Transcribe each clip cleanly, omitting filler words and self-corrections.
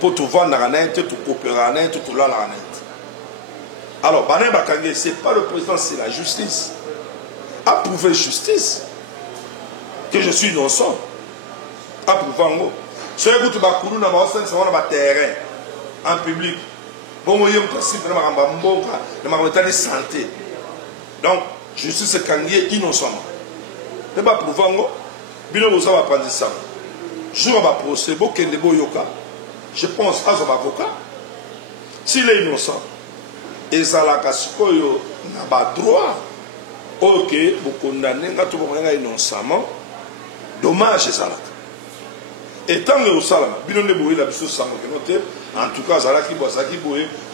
pour tout vendre la net, tout coopérer la net, tout la net. Alors, Bané Bakangé, ce n'est pas le président, c'est la justice. Approuver justice. Que je suis innocent. Approuver. Si vous avez un terrain en public, bon, vous avez un santé. Donc, justice est kangé innocemment. Ne pas approuver. Bilo vous avez appris ça. Je vais procès, je pense à son avocat. S'il est innocent, et ça n'a pas droit, ok, vous condamnez, vous condamnez innocemment, dommage, ça. Et tant que vous avez en tout cas,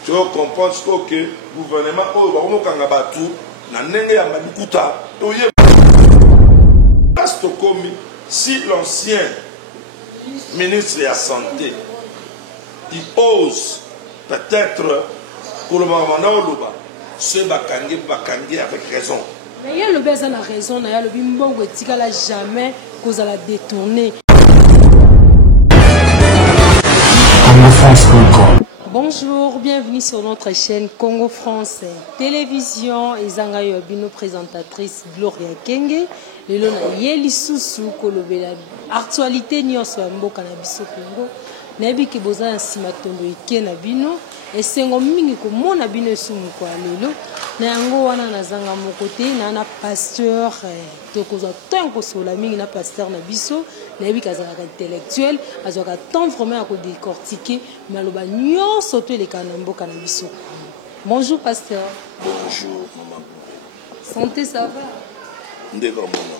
tu vas comprendre que le gouvernement, si l'ancien ministre de la Santé, il ose peut-être pour le moment, se bakangé avec raison. Mais il y a le besoin de raison, il y a le bimbo qui n'a jamais cause à la détourner. Bonjour, bienvenue sur notre chaîne Congo France Télévision. Et Zangayo Bino présentatrice Gloria Kenge. Et l'on a yeli sousou kolobela actualité nyonso ya mboka na biso Congo. Nayebi ki boza na nsima tondo eke na bino esengo mingi komona bino esumu kwa lelo na yango wana nazanga moko te na pasteur tokozwa tant kosola mingi na pasteur na biso nayebi kazalaka intellectuel azwaka tant vraiment ya kodécortiquer maloba nyonso to eleka na mboka na biso. Bonjour pasteur. Bonjour maman. Santé, ça va? Ndeka mona.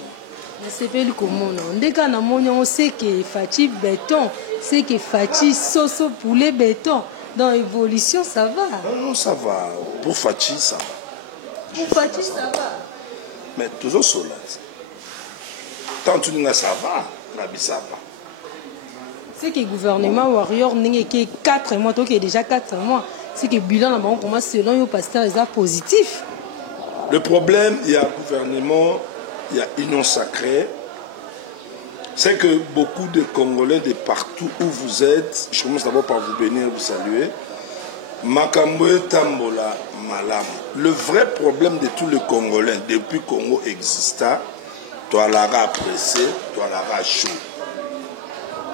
Nasepeli komona ndeka na moni on sait que Fachi béton, c'est que Fachi soso poulet béton. Dans l'évolution, ça va? Non, ça va. Pour Fachi, ça va. Pour Fachi, ça va. Mais toujours cela. Tant que tu ça va, ça va. C'est que le gouvernement Warrior n'est que 4 mois, donc il y a déjà 4 mois. C'est que le bilan, selon le pasteur, est positif. Le problème, il y a gouvernement, il y a union sacrée. C'est que beaucoup de Congolais de partout où vous êtes, je commence d'abord par vous bénir, vous saluer. Makamboe Tambola Malam. Le vrai problème de tous les Congolais, depuis que Congo exista, toi l'ara pressé, toi l'ara chaud.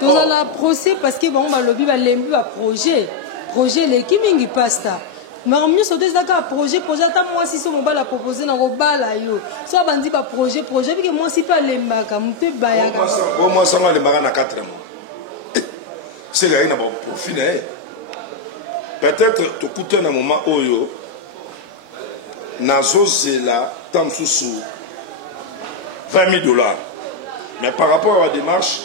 Toi l'ara pressé parce que bon, le lobby va l'aimer à projet. Projet, l'équipe qui passe là. Mais mieux sauter ça projet attends moi si ce mobile a proposé dans le bala yo soit bandi pas projet puis que moi si pas les mbaka mpe baya moi ça va les mbaka na 4 mois c'est là il n'a pas profit peut-être tout coûter un moment oyo nazo zela tam sous $20,000 mais par rapport à la démarche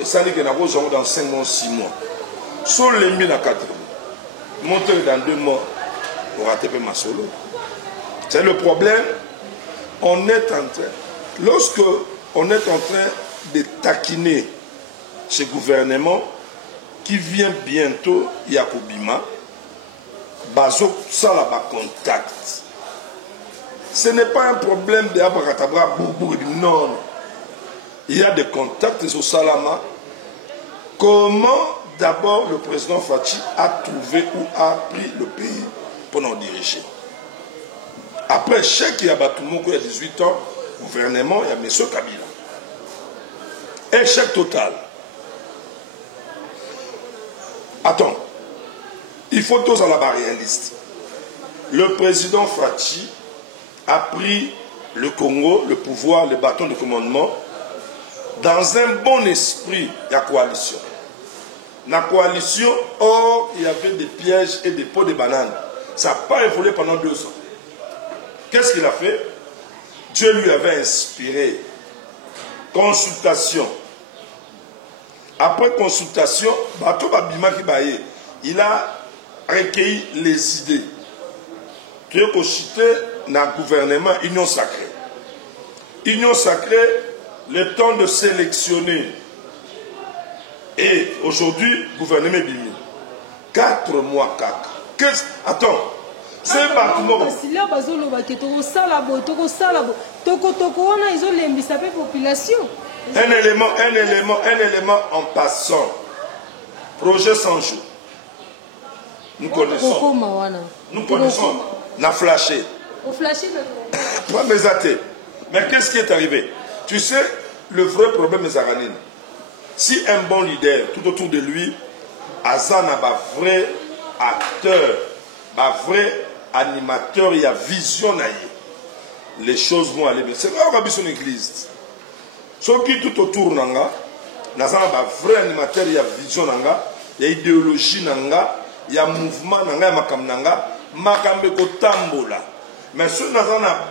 et ça dit que na rose dans 5 mois 6 mois sur les 1000 à 4 mois monter dans 2 mois pour rater ma solo. C'est le problème. On est en train, lorsque on est en train de taquiner ce gouvernement qui vient bientôt, Yakobima, Bazo Salaba contact. Ce n'est pas un problème de Abakatabra, non. Il y a des contacts au Salama. Comment d'abord le président Fachi a trouvé ou a pris le pays pour nous diriger. Après, chèque, il y a Batoumoko, il y a 18 ans, gouvernement, il y a M. Kabila. Échec total. Attends, il faut tous à la barrière liste. Le président Fachi a pris le Congo, le pouvoir, le bâton de commandement, dans un bon esprit de la coalition. La coalition, or, il y avait des pièges et des pots de bananes. Ça n'a pas évolué pendant 2 ans. Qu'est-ce qu'il a fait? Dieu lui avait inspiré. Consultation. Après consultation, il a recueilli les idées. Tu es cité dans le gouvernement Union Sacrée. Union Sacrée, le temps de sélectionner. Et aujourd'hui, gouvernement Bimi. 4 mois, 4. Attends, c'est un bâtiment. Un élément en passant. Projet 100 jours. Nous connaissons. Nous connaissons. On a flashé. On flashé. Pas mes athées. Mais qu'est-ce qui est arrivé? Tu sais, le vrai problème est Zaranine. Si un bon leader, tout autour de lui, Azan a un vrai acteur, un vrai animateur, il y a vision, les choses vont aller bien. C'est là où son église. Ceux qui tout autour nanga, Azan a un vrai animateur, il y a vision nanga, il y a idéologie nanga, il y a mouvement nanga, il y a makam nanga, makambe ko tambola. Mais ceux qui ont un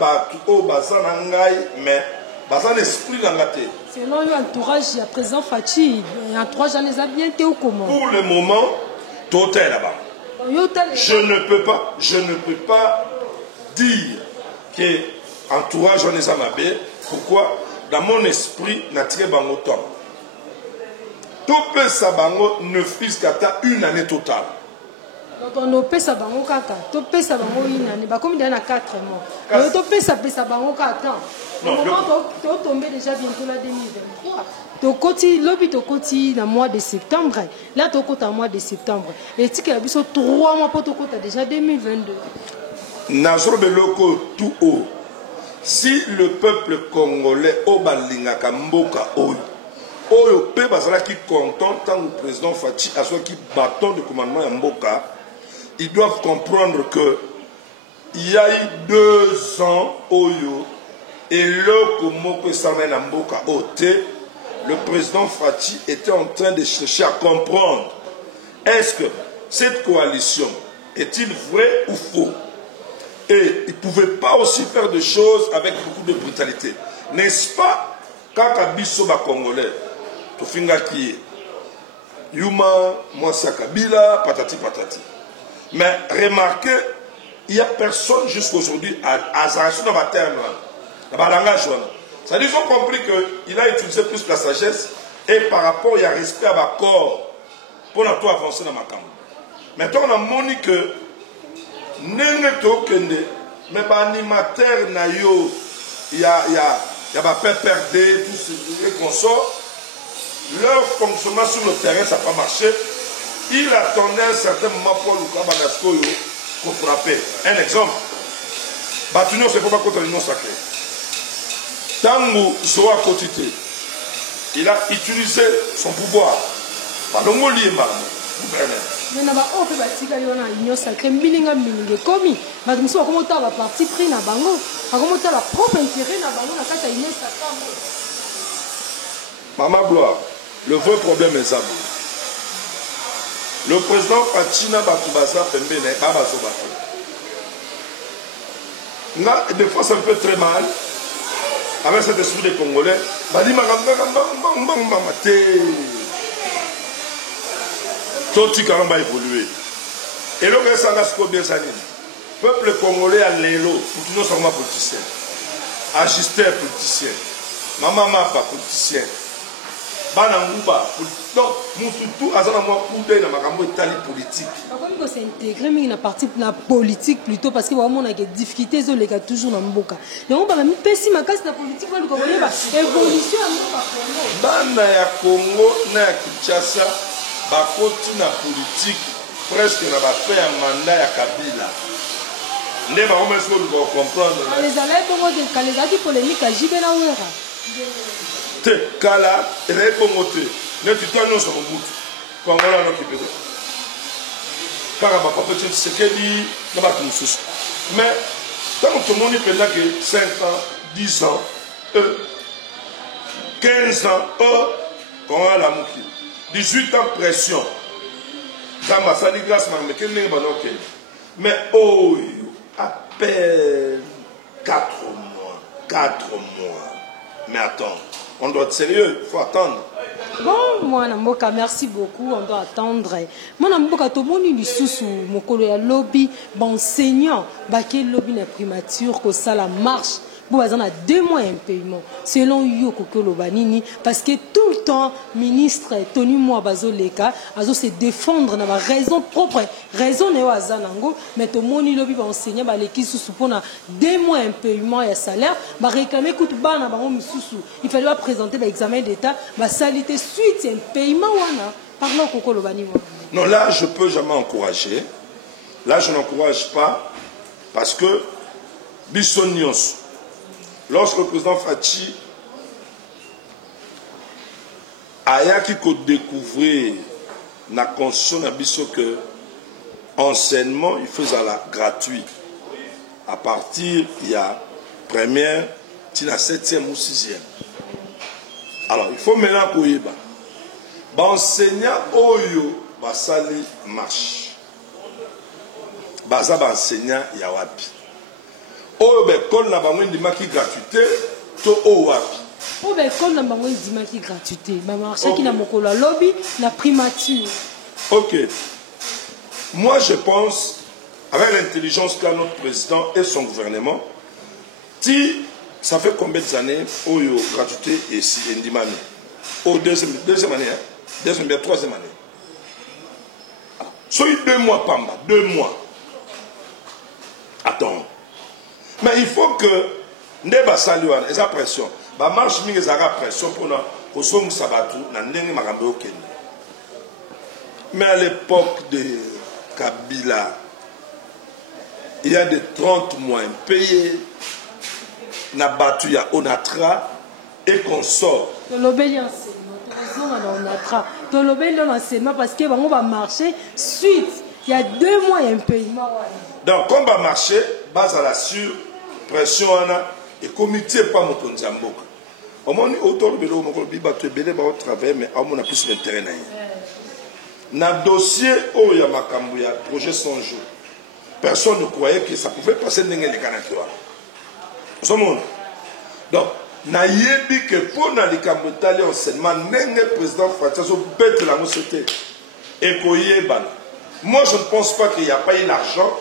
bazan nangai, mais bazan esprit nangate. Selon l'entourage, il y a président Fachi, l'entourage les a bien été ou comment? Pour le moment, tout est là-bas. Je ne peux pas dire que l'entourage les a mabé. Pourquoi? Dans mon esprit, n'a tiré bango temps. Tout peut sabango ne fils qu'à une année totale. On a payé ça bango kaka, to payé ça bango une année, bah comme il y en a 4 mois. To payé ça bango kaka. Au moment to tombé déjà bientôt la 2023. To koti lobby to koti dans mois de septembre. Là to kota mois de septembre. Et tu que biso 3 mois pour to kota déjà 2022. Nazoro beloko tout haut. Si le peuple congolais au balinga kamboka oyo pe bazala qui content tant le président Fachi a soit qui bâton de commandement mboka. Ils doivent comprendre que il y a eu 2 ans, Oyo, et le président Fachi était en train de chercher à comprendre est-ce que cette coalition est-il vrai ou faux? Et il ne pouvait pas aussi faire des choses avec beaucoup de brutalité. N'est-ce pas? Quand Kabiso ba Congolais, Tofinga qui Yuma, Mwasa Kabila, patati patati. Mais remarquez, il n'y a personne jusqu'aujourd'hui à Zarasou dans ma terme, dans ma langage. C'est-à-dire qu'ils ont compris qu'il a utilisé plus la sagesse et par rapport, il y a respect à ma corps pour nous avancer dans ma camp. Maintenant, on a moni que Nengeto Kende, mais l'animateur Nayo, il y a PPRD, tout ce qui consort, leur fonctionnement sur le terrain, ça n'a pas marché. Il attendait un certain moment pour le Kabadasko pour frapper. Un exemple. Batuno, c'est pas contre l'union sacrée. Tango Zoa Kotite, il a utilisé son pouvoir. Pardon, mon liéma, gouverneur. Mais n'a pas fait batika yona l'union sacrée, milinga milinga komi. Mais nous sommes comment la partie pris na bango, comment la propre intérêt na bango na kata l'union sacrée. Maman Gloire, le vrai problème est ça. Le président Fachi n'a pas tout bazar pembé n'est pas bazo bateau. Des fois ça me fait très mal avec cet esprit des Congolais. Badi maté. Toti Karamba évolué. Et le reste ça reste combien d'années? Peuple congolais à l'élo, pour nous sommes politiciens. Agisteur politicien. Maman Mapa politicien. Bananguba, donc, tout à la politique. Pourquoi s'intégrer dans la partie la politique plutôt parce que vraiment on a des difficultés les gars toujours dans Mboka. Et on va même pessi ma casse la politique va le évolution à Bana ya Congo na Kinshasa ba koti na politique presque na ba fait un mandat ya Kabila. Ne ba on peut comprendre. Les allèves pour de les polémiques à Jibena Ouera. Te kala rebomote ne tu toi non sur le bout quand on a notre pédé car ma papa tu sais que dit na ba tout sous mais tant que mon pendant que 5 ans 10 ans 15 ans on a la mouki 18 ans pression ça m'a sali grâce mais que n'est pas OK mais oh à peine 4 mois mais attends. On doit être sérieux, il faut attendre. Bon, moi, Namboka, merci beaucoup, on doit attendre. Moi, Namboka, tout le monde est sous mon collègue lobby, bon enseignant, baquet lobby la primature, que ça la marche. Bon, on a 2 mois un paiement, selon Yoko Kolobanini, parce que tout le temps, ministre Tony Mouabazo Leka, a se défendre dans ma raison propre, raison n'est pas Zanango, mais tout le monde lobby va enseigner, l'équipe sous pour 2 mois un paiement et un salaire, va réclamer coup de ban à il fallait pas présenter l'examen d'État, va salité suite un paiement, parlons Koko Lobani. Non, là, je peux jamais encourager, Là, je n'encourage pas parce que Bissonios, lorsque le président Fachi a découvert la constitution que enseignement, il faisait la gratuit à partir il y a première, la 7e ou 6e. Alors, il faut maintenant qu'on y va. Enseignant Oyo, Basali marche. Baza enseignant Yawapi. Oyo bekol na bango ndimaki gratuité to owapi. Oyo bekol na bango ndimaki gratuité. Ba marché qui na mokolo lobby la primature. OK. Moi je pense avec l'intelligence qu'a notre président et son gouvernement, si ça fait combien d'années Oyo gratuité ici ndimami. Au deuxième année, troisième année. Soit 2 mois pamba, 2 mois. Attends. Mais il faut que Ndeba Saluan, et sa pression, bah marche mingi zara pression pour na kosom sabatu na ndenge makambo okende. Mais à l'époque de Kabila, il y a des 30 mois impayés, na batu ya Onatra et consorts. Parce que on va marcher suite. Il y a 2 mois un paiement. Donc, comme va marcher, base à la sur pression et comité pas mon konzamboka. Au moins, autour de l'eau, on va travailler, mais on a plus d'intérêt. Dans le dossier où il y a Makambuya, projet 100 jours, personne ne croyait que ça pouvait passer dans les Canadiens. Donc, na yebi que pour na likambotali enseignement nenge président François bête la société et koyeba. Moi je ne pense pas qu'il n'y a pas eu l'argent,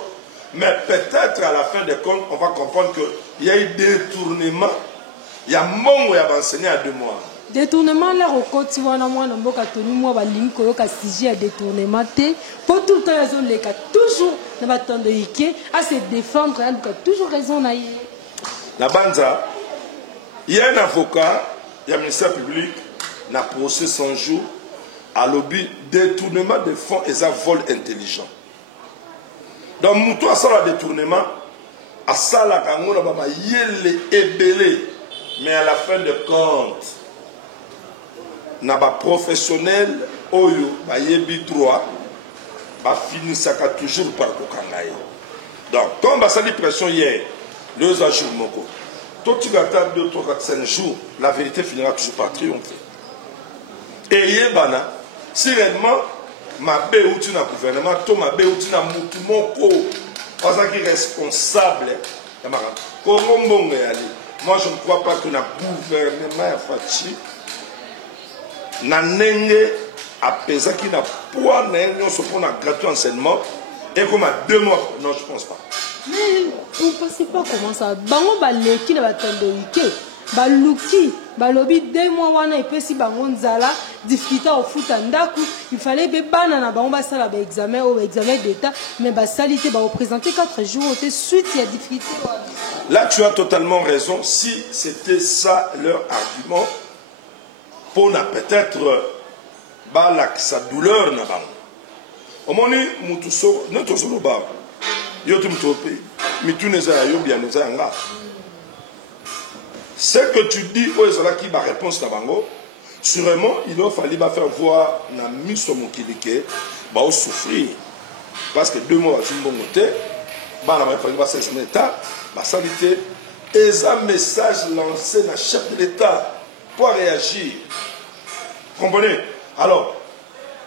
mais peut-être à la fin des comptes on va comprendre que il y a eu détournement. Il y a mon ya enseigné à 2 mois. Détournement là au côté wana mwana mboka toni moi ba ligne ko yoka sujet à détournement té pour tout quand ils ont les cas toujours na batando yike à se défendre en tout cas toujours raison na yé. La banza. Il y a un avocat, il y a un ministère public, qui a procès 100 jours à lobby détournement de fonds et un vol intelligent. Donc, Moutou a ça le détournement, à ça la Kangona Baba yele ebele, mais à la fin de compte, n'a pas professionnel, Oyo, ba yebi droit, ba fini ça toujours par Kokangaye. Donc, comme ça dit pression hier, 2 jours moko. Toi, tu attends 2, 3, 4, 5 jours, la vérité finira toujours par triompher. Et yebana, si réellement, ma bé ou tu n'as gouvernement, toi, ma bé ou tu n'as moutou mon ko, parce qu'il est responsable, moi, je ne crois pas que le gouvernement a fait na nenge a pesé qui n'a pas pour un gratuit enseignement et comme à 2 mois. Non, je ne pense pas. Mais on ne sait pas comment ça. Bango baleki na batando wike. Baluki, balobi 2 mois wana et puis si bango nzala difficulté au foot ndaku, il fallait be bana na bango ba sala ba examen ou examen d'état mais ba salité ba représenter 4 jours au suite il y a difficulté. Là tu as totalement raison si c'était ça leur argument pour na peut-être ba sa douleur na bango. Au moins mutuso notre solo ba ce que tu dis aux qui va réponse Nabango, sûrement il a fallu faire voir na miso mokilike ba souffrir parce que 2 mois à bon côté ba na fallu ba c'est un état ba salité et un message lancé na chef de l'état pour réagir. Comprenez? Alors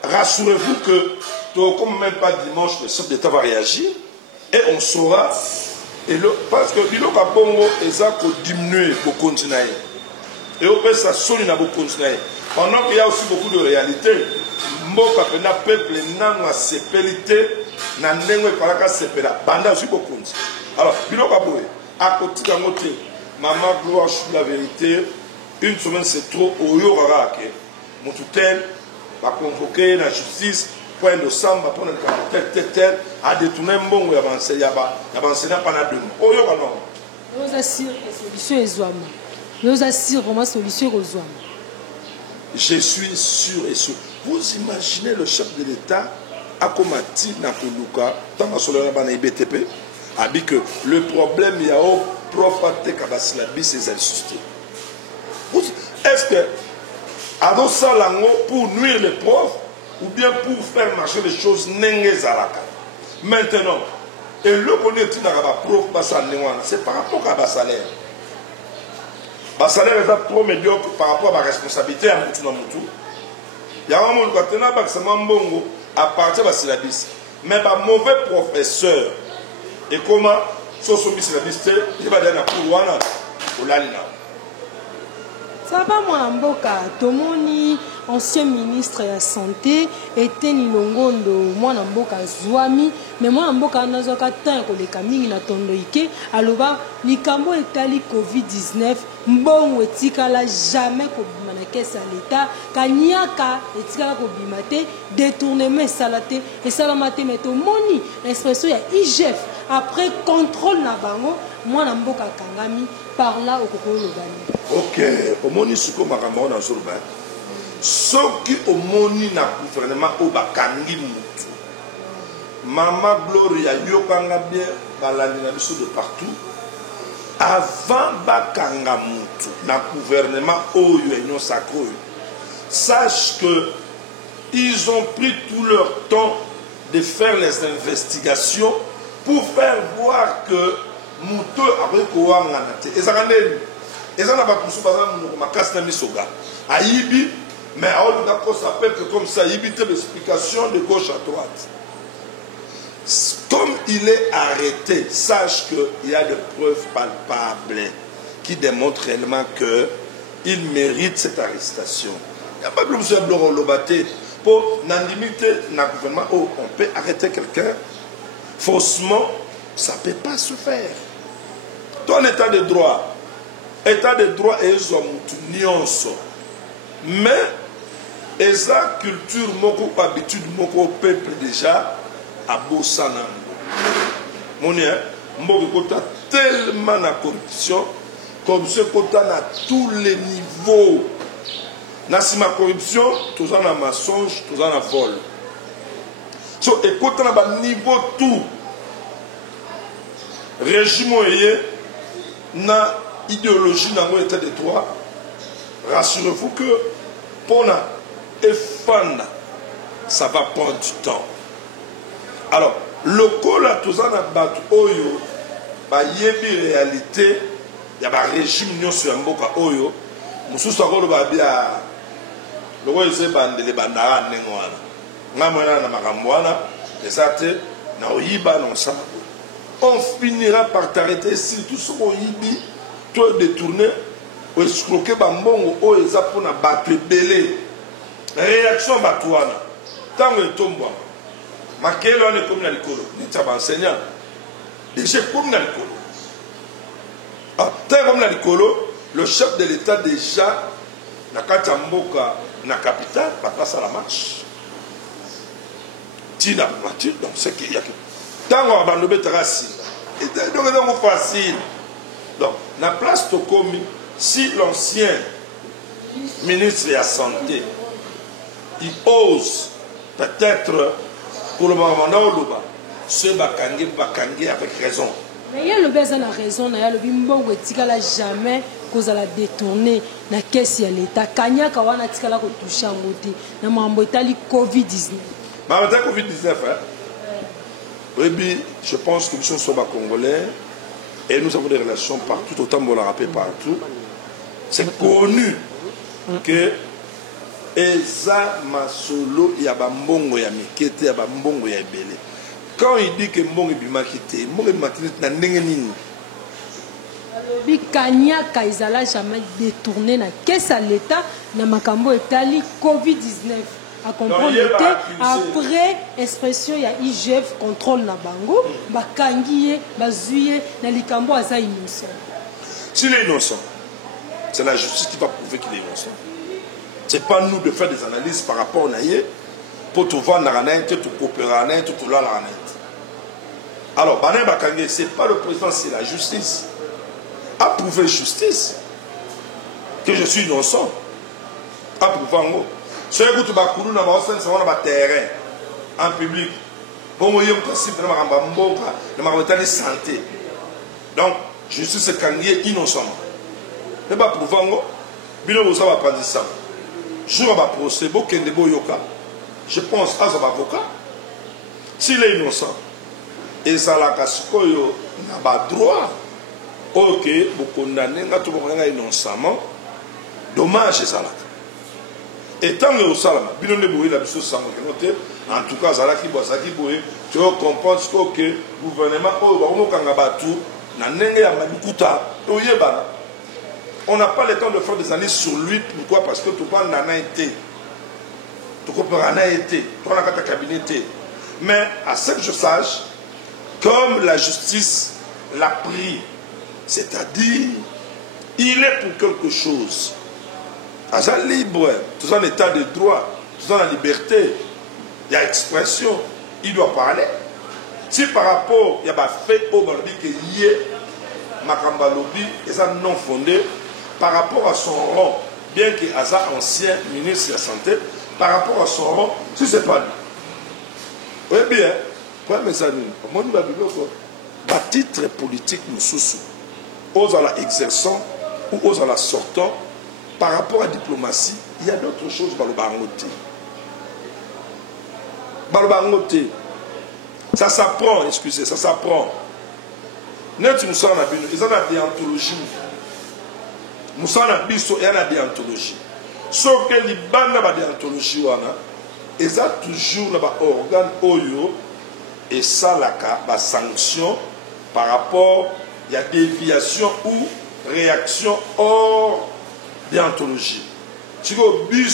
rassurez-vous que comme même pas dimanche le chef d'état va réagir. Et on saura, parce que l'île Kabongo est à diminuer pour continuer. Et au fait, ça sonne à beaucoup continuer. Pendant qu'il y a aussi beaucoup de réalités, Mboka pena peuple n'a sépélité, n'a n'engue pas la sépéla. Banda aussi beaucoup. Alors, l'île Kabongo, à côté d'un côté, maman gloire sur la vérité, une semaine c'est trop, au yorarake. Mon tutelle va convoquer la justice. Point de samba pour tel à détourner un bon ou avancer là-bas enseignant pendant 2 mois. Nous assure solution est Zouama. Nous assure vraiment solution aux Zouama. Je suis sûr et sûr. Vous imaginez le chef de l'État akomati na koluka tanga solo na bana IBTP abi que le problème ya au prof ateka basilabis ces insustés. Est-ce que ado salango pour nuire les profs ou bien pour faire marcher les choses nenge zalaka? Maintenant, et le bonheur qui n'a pas prof c'est par rapport à bas salaire. Bas salaire est trop médiocre par rapport à ma responsabilité à Moutou na Moutou. Il y a un monde qui a à partir de la syllabus. Mais un mauvais professeur. Et comment so syllabus, il va donner un coup de ça va mon amboka tomoni ancien ministre de la santé était Nilongondo mon amboka Zwami mais mon amboka nazoka tant ko le kamingi na tondo ike aloba likambo etali COVID-19 mbongo etikala jamais ko bima na kesa l'état kanyaka etikala ko bima te détournement salate et salamate meto moni expression ya IGF après contrôle na bango moi namboka kangami par là au kokolo lobani. OK, omoni suko makambo na zurba. Soki omoni na gouvernement o bakangi mutu. Mama Gloria yokanga bien balandi na biso de partout. Avant bakanga mutu na gouvernement oyo union sacrée. Sache que ils ont pris tout leur temps de faire les investigations pour faire voir que Mouto avec Kouangante. Et ça n'a pas poussé par exemple ma casse n'a soga. Aïbi, mais à autre d'accord ça peut que comme ça, Aïbi te l'explication de gauche à droite. Comme il est arrêté, sache qu'il y a des preuves palpables qui démontrent réellement qu'il mérite cette arrestation. Il n'y a pas de besoin de l'obaté. Pour n'en limiter dans le gouvernement, on peut arrêter quelqu'un faussement, ça ne peut pas se faire. Ton état de droit et ils ont nuance. Mais, esa culture, moko habitude, moko peuple déjà, à Bossana. Mon moko tellement la corruption, comme ce qu'on a à tous les niveaux. Nasima corruption, tout ça na mensonge, tout ça na vol. So, écoute, on a niveau tout. Régime na idéologie dans l'état de droit, rassurez-vous que pour la effanda, ça va prendre du temps. Alors, le col à tout ça na battu oyo, ba yebi réalité, il y a un régime nyon sur un boka oyo, musu sakolo ba bia, le roi ese bande les bandara nengwana, ngamwana na makamwana, les athées na oyiba non ça. On finira par t'arrêter si tout ce qu'on y toi détourné ou escroquer bambongo ou les apona battre belé réaction batouana tant que tombe maquille on est comme dans l'école ni ça va enseignant déjà comme dans l'école ah tant comme dans l'école le chef de l'État déjà na katamboka na capitale pas passer à la marche tina voiture donc c'est qu'il y a que tant qu'on va nous facile donc facile donc la place Tokomi si l'ancien ministre de la santé il ose peut-être pour le moment ce bakangi avec raison mais il y a le besoin de raison il y a le bimbo etikala jamais cause la détourner na caisse ya l'état kanyaka wana tikala ko toucher ngoti na mambo etali COVID-19 ma COVID-19 hein. Oui, je pense que nous sommes congolais et nous avons des relations partout, autant qu'on l'a rappelé partout. C'est connu que Eza Masolo y a Bambongo ya Mikete, y a Bambongo ya Ebele. Quand il dit que Mbongo est Bimakite, Mbongo est Bimakite na Nengenini. Alors, Kanya Kaizala jamais détourné na caisse à l'État na makambo etali COVID-19. À comprendre après expression il y a IGF contrôle na bango bakangiye bazuye na likambo aza innocent. S'il est innocent, c'est la justice qui va prouver qu'il est innocent. C'est pas nous de faire des analyses par rapport à Naye pour tout voir na net, tout coopérer net, tout là la net. Alors Bané Bakangiye c'est pas le président, c'est la justice. A prouvé justice que je suis innocent. A prouvé en gros. Ce que tu vas courir dans le terrain, en public. Bon, moi, je principe de ma santé. Donc, je suis ce candidat innocent. Mais pas pour Vango, Bino vous avez pas dit ça. Je vais procès, je pense à un avocat. S'il est innocent, et ça la casse, il n'a pas droit. Ok, vous condamnez, tout le monde innocemment. Dommage, c'est ça là. Et tant que vous avez Bino ne bouille la mission sans noter, en tout cas, Zalaki Boisaki Boué, tu comprends que le gouvernement, on n'a pas le temps de faire des analyses sur lui. Pourquoi? Parce que tout le monde en a été. Tout le monde en a été. Tout le monde a cabinet. Mais à ce que je sache, comme la justice l'a pris, c'est-à-dire, il est pour quelque chose. Agent libre, tout en état de droit, tout en liberté, il y a expression, il doit parler. Si par rapport, il y a des faits au Barbi qui y est, Makamba Lobby, et ça non fondé, par rapport à son rang, bien qu'il y ait un ancien ministre de la Santé, par rapport à son rang, si ce n'est pas lui. Oui, bien, pour mes amis, moi, nous avons un titre politique, nous sous aux à la exerçant ou aux à la sortant, par rapport à la diplomatie, il y a d'autres choses dans le barangoté. Dans le barangoté, ça s'apprend, excusez, ça s'apprend. Net nous sommes en abîme, ils ont des déontologies. Nous sommes en abîme, il y a des déontologies. Sauf que les bandes de déontologie, ils ont toujours des organes oyo et ça, la sanction par rapport, il y a déviation ou réaction hors déontologie. Si vous avez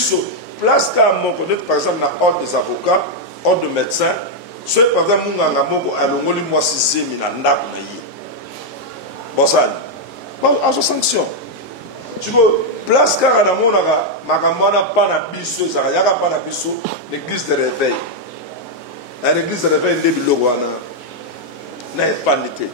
place qu'à mon connaître, par exemple, dans l'ordre des avocats, ordre de médecins, ceux par exemple, nous avons allongé moi si bon ça, à sa sanction. Tu vois, place qu'à mon n'a pas d'abissou, il n'y a pas d'abissou, l'église de réveil. L'église de réveil, il est n'a pas d'été.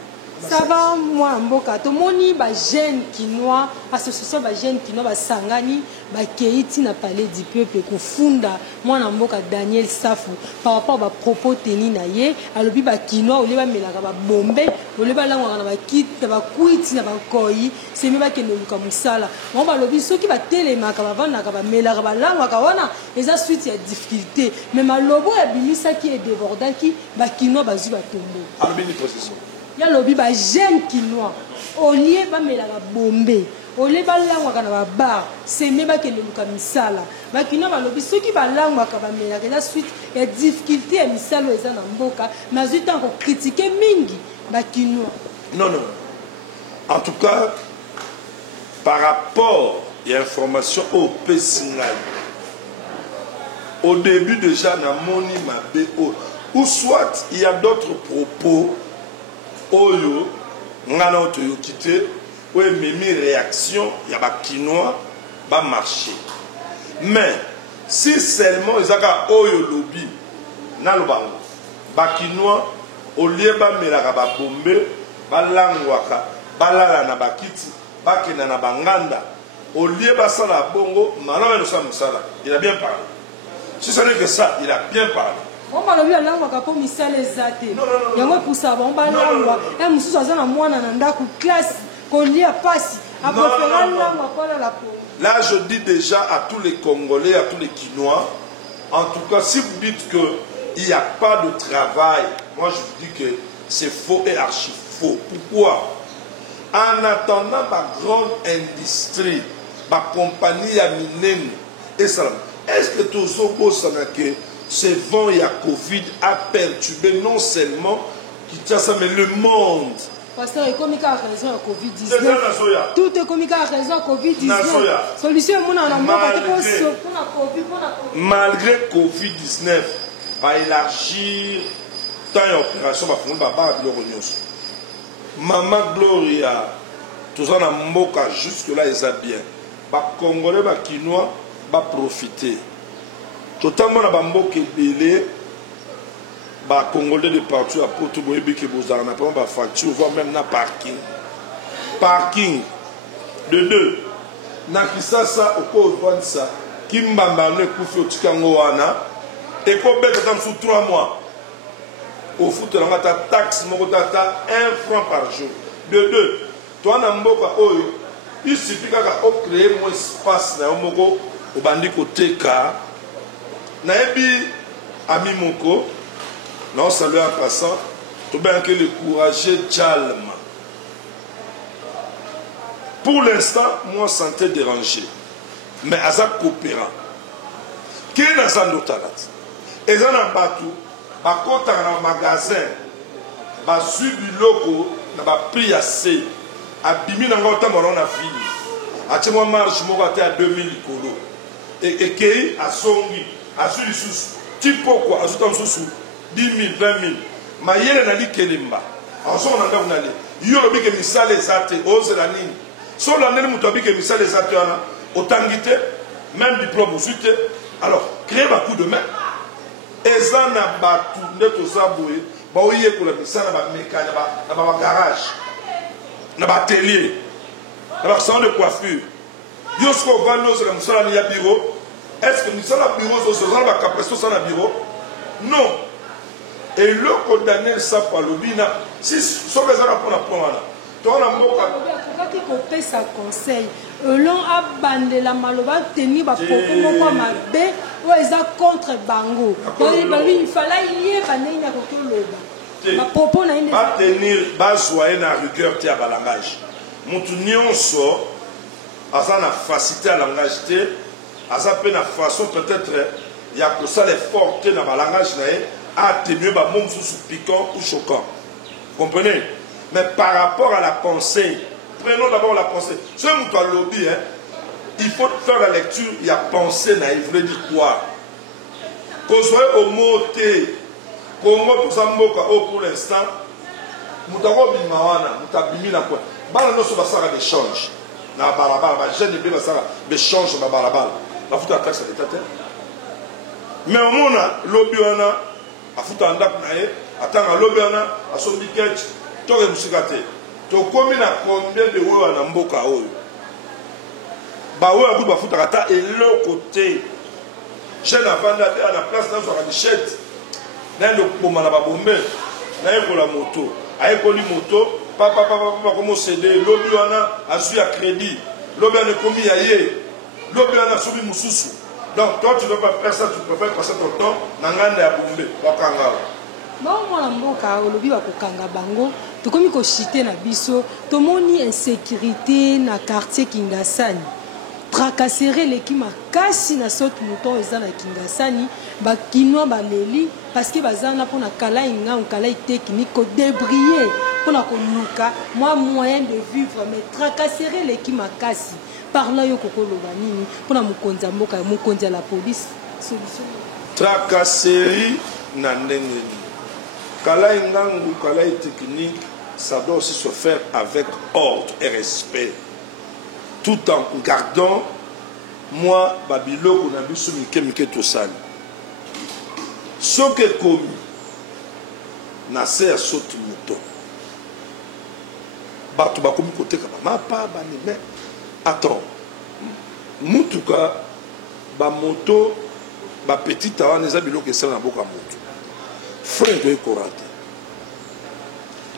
Ça va, moi, Mboka. Tout le monde ba jeune Kinois, association ba jeune Kinois, ba Sangani, ba Keiti na palais du peuple, Kufunda, moi, Mboka Daniel Safou, par rapport à propos teni na ye, alobi ba Kinois, ou les ba melaka ba bombe, ou les ba langwa na ba kit, ba kuiti na ba koi, c'est même pas que nous comme ça là. Moi, ba lobi ceux qui ba télémaka ba vana ka ba melaka ba langwa ka wana, et ça suite il y a difficulté. Mais ma lobo ya bimisa qui est débordant qui ba Kinois ba zu ba tombo. Albini position. Il y a lobby ba jeune Kinois au lieu ba melaka bombe au lieu ba langwa kana ba bar c'est même pas que le luka misala ba Kinois ba lobby ceux qui ba langwa ka ba melaka la suite il y a difficulté à misalo eza na mboka mais juste en critiquer mingi ba Kinois non en tout cas par rapport à l'information au Pessingal au début déjà na moni mabe ou soit il y a d'autres propos oyo ngana oyo quitté ou même réaction il y a ba Kinois ba marché mais si seulement ils aka oyo lobby na lobango ba Kinois au lieu ba melaka ba bombe ba langwaka ba lala na ba kiti ba kena na banganda au lieu ba sala bongo malama no sa musala il a bien parlé si ce n'est que ça il a bien parlé. On va le langwa ka po misala ezate yango pour ça on va langwa et mususu azana mwana na ndaku classe ko lia pasi a préférer langwa pour la po. Là je dis déjà à tous les Congolais, à tous les Kinois, en tout cas si vous dites que il n'y a pas de travail, moi je vous dis que c'est faux et archi faux. Pourquoi? En attendant ma grande industrie, ma compagnie à Minen et ça, est-ce que tous aux que ce vent et la Covid a perturbé non seulement Kinshasa, mais le monde. Pasteur, il y a raison à Covid-19. Tout est comique à raison à Covid-19. Solution, malgré Covid-19, va élargir tant d'opérations, Maman Gloria, tout ça dans Moka, jusque-là, ils ont bien. Les Congolais, les Kinois, vont profiter. Totalement na bamboke belé ba Congolais de partout à Porto Boyebi que vous en avez pas facture voire même na parking de deux na Kisasa au ko vendre ça kimbamba ne kufi otikango wana et qu'on bête sous 3 mois. Au foot, on a ta taxe, mon 1 franc par jour. De 2, toi, on a mboka oyo, il suffit qu'on crée un espace na moko au bandi côté ka. Na ebi ami moko, non salut en passant, tout bien que le courageux Jalma. Pour l'instant, moi santé dérangé, mais azak coopérant. Qui est dans sa notarat? Et ça n'a pas tout. Par contre, dans un magasin, bah suivi loco, n'a pas pris assez. Abimi n'a pas on a fini. A moi marche moi à 2000 kolo. Et qui a songi, a su sous. Tu pourquoi a sous sous 10 000, 20 000. Ma yele n'a dit kelimba. En son on a dans l'année. Yo bi que misale zate, ose la ligne. Sur l'année nous bi que misale zate ana, otangité, même diplôme au suite. Alors, créer un coup de main. Et ça n'a pas tout net aux aboués. Bah oui, pour la mission, n'a pas mécanique, n'a pas garage, n'a pas atelier, n'a pas salon de coiffure. Yosko va nous sur la mission à bureau. Est-ce que nous sommes à bureau, nous sommes à capacité sur la bureau? Non. Et le condamné ça par le bina. Si sur les gens pour la prendre, toi on a beaucoup. Il faut sa conseil. L'on a bandé la maloba tenir ba popo comme mabe ou eza contre bango. Il fallait y baner na kokoloba. Ba popo na ine ba tenir ba joyer na rigueur ti a ba langage. Mutu nyonso asa na facilité à langage te, asa pe na façon peut-être ya ko ça l'effort te na ba langage na a tenir ba mom sous piquant ou choquant. Comprenez? Mais par rapport à la pensée, prenons d'abord la pensée. Ce que lobby, hein, il faut faire la lecture, il y a pensée, il voulait dire quoi? Qu'on soit au mot T, Congo, tout ça, pour l'instant, nous avons mis Mawana, nous avons mis la quoi? Bala no so basara d'échange. Na balabala, jeune de basara d'échange na balabala. La fouta taxe à l'état. Mais au monde, lobby on a, a fouta andak nae, attends à lobby on a, à son biquet, tore musikate. To combien à combien de euros na mboka oyo? Ba oyo abu ba fouta kata et l'autre côté. Chez la vanda à la place dans la bichette. Na le bomba na ba bombe, na la moto. Aye koli moto. Papa, comment céder? Lobby on a assu à crédit. Lobby on a commis à yé. Lobby on a subi mususu. Donc toi tu ne veux pas faire ça, tu préfères passer ton temps dans l'ande à Bombé. Wakanga. Bon, moi, le lobby va kokanga bango. Tu comme ko chité na biso. To moni insécurité na quartier Kingasani. Tracasserer l'équipe makasi na saute mouton eza na Kingasani. Ba kinwa ba leli parce que bazana pour na kala inga on kala technique ko débrier. Pour moi, moyen de vivre, mais tracasserer l'équipe makasi. Par là, yo koko lobanini. Pour nous konza la police. Solution. Tracasserie na ndenge. Kala ingangu, kala technique, ça doit aussi se faire avec ordre et respect. Tout en gardant, moi, Babilo, on a vu ce mike tosani. Ce qui est commis, na ser saute mouton. Bato bakomi côté ka mapa bani mais attends mutuka ba moto ba petit tawa neza biloko esala na boka moto frère de korate.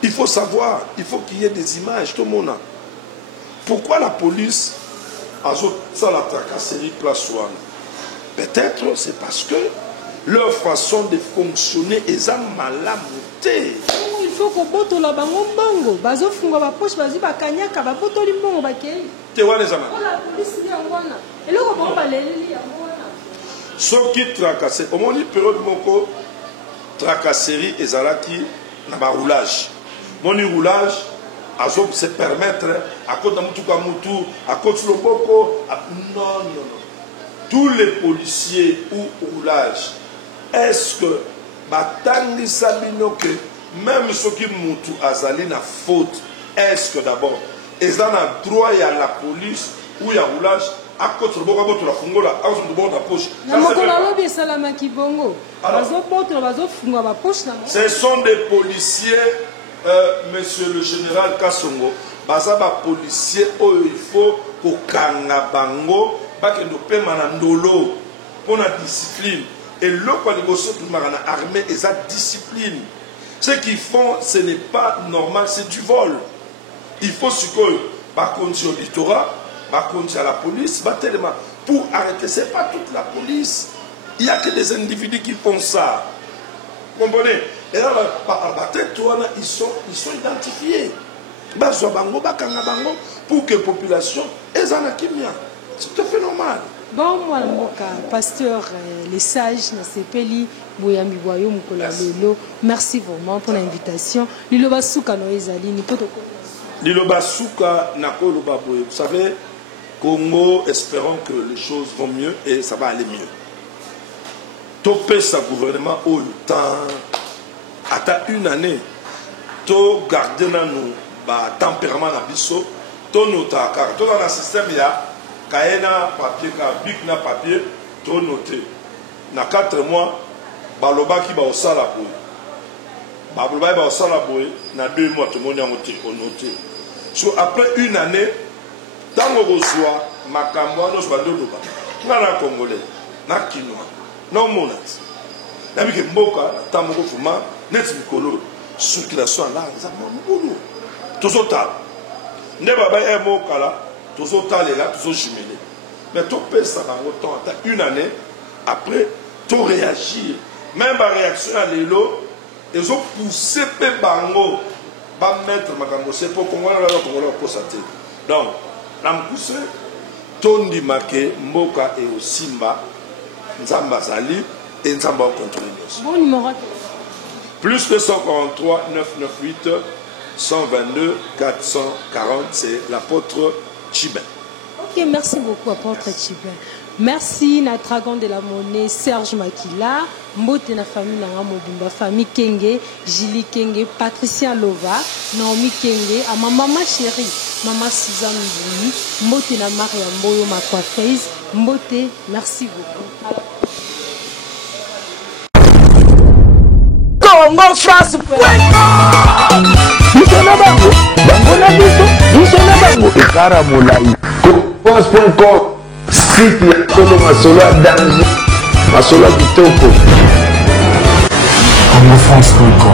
Il faut savoir, il faut qu'il y ait des images tout le monde. Pourquoi la police a ça la tracasserie place one? Peut-être c'est parce que leur façon de fonctionner est malamouté. Il faut que boto la bango bango bazo funga ba poche bazi ba kanyaka ba boto limbongo ba kei te wana zama la police ya ngwana eloko ba ba leli ya ngwana so qui tracasse au moins période moko tracasserie ezalaki na ba roulage moni roulage azo se permettre à côté de mutuka mutu à côté de loboko non tous les policiers ou roulage est-ce que batangi sabino que même ceux qui moutou azali na faute, est-ce que d'abord, ils ont un droit à la police ou à roulage à côté de la fungola, à côté de la poche. Ce sont des policiers, monsieur le général Kassongo, bazaba policiers où il faut qu'au Kangabango, pas que nous payons manandolo pour la discipline. Et l'autre, armée, et sa discipline. Ce qu'ils font, ce n'est pas normal, c'est du vol. Il faut ce que, par contre, au littoral, par contre, à la police, pour arrêter, ce n'est pas toute la police. Il n'y a que des individus qui font ça. Vous comprenez? Et là, ils sont identifiés. Pour que la population ait un kimia. C'est tout à fait normal. Bon, moi, pasteur, les sages, merci vraiment pour l'invitation. Liloba Souka Noezali, Liloba Souka Nakoloba Boye. Vous savez, Congo, espérons que les choses vont mieux et ça va aller mieux. Topé sa gouvernement au temps, à une année, to garder nous tempérament na biso, to nota car to dans le système il y a kaena papier ka bic na papier to noter. Na 4 mois, baloba ki ba osala boy. Baloba ba osala boy na 2 mois tout le monde a noté. So après une année, tango kozwa makambo no bandolo ba. Na congolais, na kinois. Non monat. La vie que mboka tamoko fuma net mikolo circulation là ça mon boulot. Toujours tal. Ne baba e moka là, toujours tal là, toujours jumelé. Mais tout peut ça dans autant une année après tout réagir. Même la réaction à l'élo, ils ont poussé pe bango ba mettre makambo c'est pour Congo là pour ça. Donc, la poussé tondi make mboka et au simba Nzamba Zali et Nzamba contre nous. Bon numéro. Plus 243 998 122 440, c'est l'apôtre Chibin. Ok, merci beaucoup, apôtre Chibin. Merci, notre dragon de la monnaie, Serge Makila, Mbote na famille Nanga Mobimba, famille Kenge, Julie Kenge, Patricia Lova, Naomi Kenge, à ma maman chérie, maman Suzanne Mbouyi, Mbote na Maria Mboyo, ma coiffeuse, Mbote, merci beaucoup. Congo France. France.com site ya solo masolo ya danger masolo ya kitoko. Congo France.com